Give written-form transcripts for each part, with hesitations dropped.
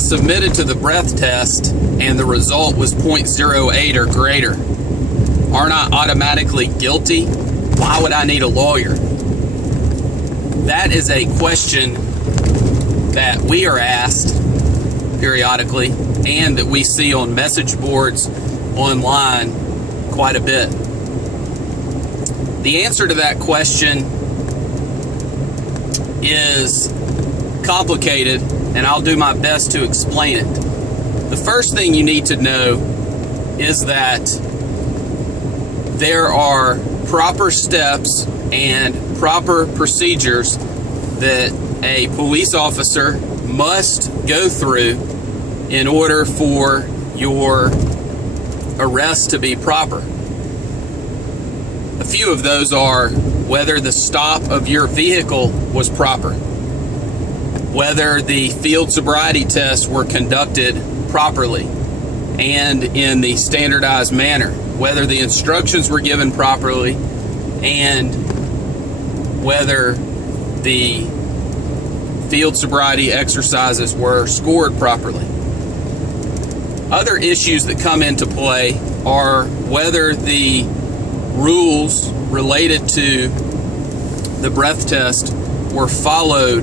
submitted to the breath test and the result was 0.08 or greater, aren't I automatically guilty? Why would I need a lawyer? That is a question that we are asked periodically and that we see on message boards online quite a bit. The answer to that question is complicated, and I'll do my best to explain it. The first thing you need to know is that there are proper steps and proper procedures that a police officer must go through in order for your arrest to be proper. A few of those are whether the stop of your vehicle was proper, whether the field sobriety tests were conducted properly and in the standardized manner, whether the instructions were given properly, and whether the field sobriety exercises were scored properly. Other issues that come into play are whether the rules related to the breath test were followed,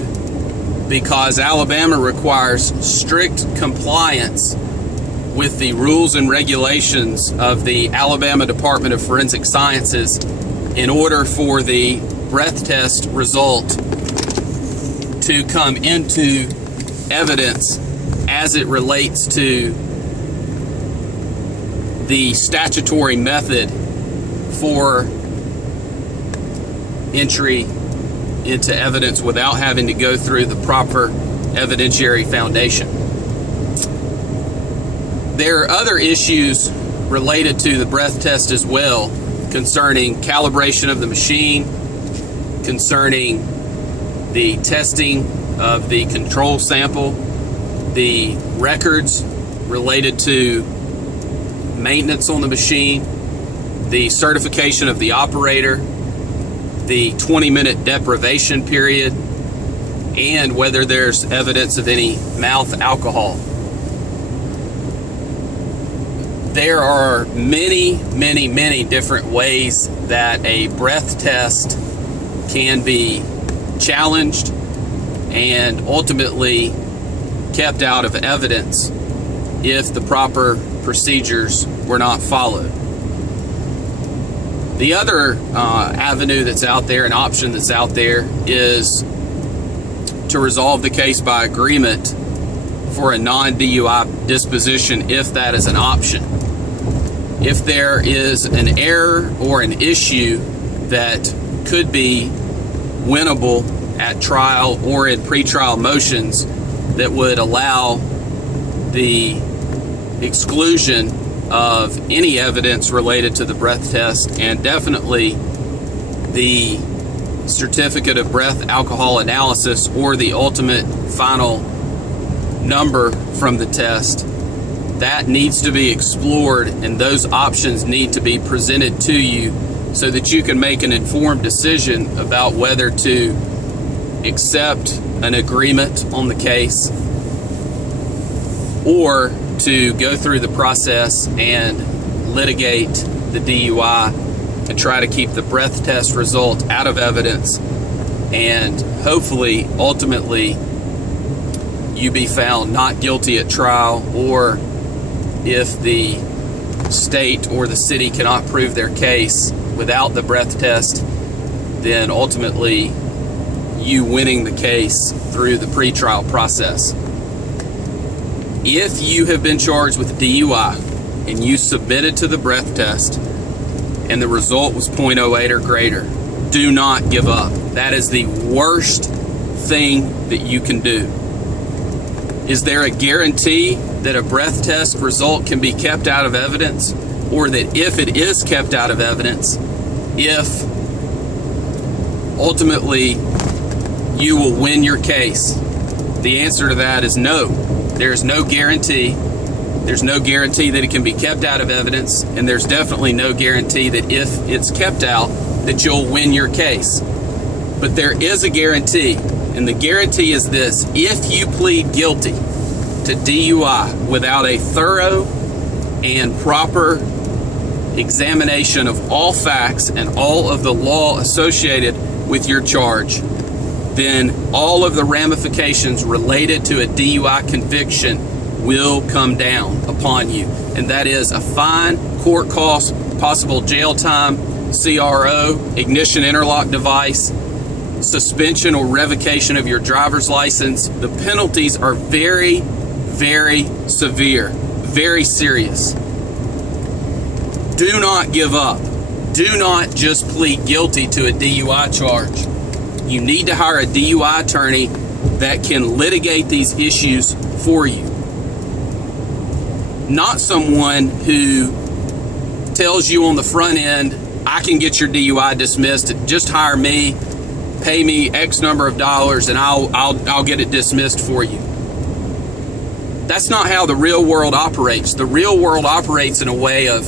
because Alabama requires strict compliance with the rules and regulations of the Alabama Department of Forensic Sciences in order for the breath test result to come into evidence as it relates to the statutory method for entry into evidence without having to go through the proper evidentiary foundation. There are other issues related to the breath test as well, concerning calibration of the machine, concerning the testing of the control sample, the records related to maintenance on the machine, the certification of the operator, the 20-minute deprivation period, and whether there's evidence of any mouth alcohol. There are many different ways that a breath test can be challenged and ultimately kept out of evidence if the proper procedures were not followed. The other avenue that's out there, an option that's out there, is to resolve the case by agreement for a non-DUI disposition, if that is an option. If there is an error or an issue that could be winnable at trial or in pretrial motions that would allow the exclusion of any evidence related to the breath test, and definitely the certificate of breath alcohol analysis or the ultimate final number from the test, that needs to be explored, and those options need to be presented to you so that you can make an informed decision about whether to accept an agreement on the case or to go through the process and litigate the DUI and try to keep the breath test result out of evidence, and hopefully ultimately you be found not guilty at trial, or if the state or the city cannot prove their case without the breath test, then ultimately you winning the case through the pretrial process. If you have been charged with DUI and you submitted to the breath test and the result was 0.08 or greater, do not give up. That is the worst thing that you can do. Is there a guarantee that a breath test result can be kept out of evidence, or that if it is kept out of evidence, if ultimately you will win your case? The answer to that is no. There's no guarantee. There's no guarantee that it can be kept out of evidence, and there's definitely no guarantee that if it's kept out that you'll win your case. But there is a guarantee, and the guarantee is this: if you plead guilty to DUI without a thorough and proper examination of all facts and all of the law associated with your charge, then all of the ramifications related to a DUI conviction will come down upon you. And that is a fine, court costs, possible jail time, CRO, ignition interlock device, suspension or revocation of your driver's license. The penalties are very, very severe, very serious. Do not give up. Do not just plead guilty to a DUI charge. You need to hire a DUI attorney that can litigate these issues for you. Not someone who tells you on the front end, I can get your DUI dismissed, just hire me, pay me X number of dollars, and I'll get it dismissed for you. That's not how the real world operates. The real world operates in a way of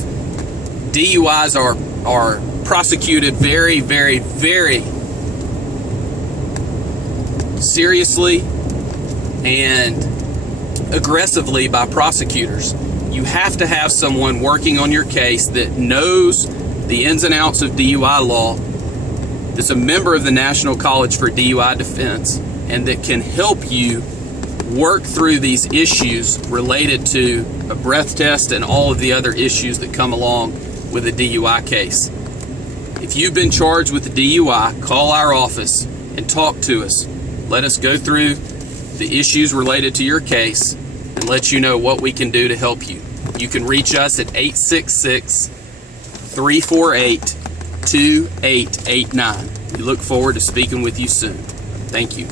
DUIs are prosecuted very, very, very seriously and aggressively by prosecutors. You have to have someone working on your case that knows the ins and outs of DUI law, that's a member of the National College for DUI Defense, and that can help you work through these issues related to a breath test and all of the other issues that come along with a DUI case. If you've been charged with a DUI, call our office and talk to us. Let us go through the issues related to your case and let you know what we can do to help you. You can reach us at 866-348-2889. We look forward to speaking with you soon. Thank you.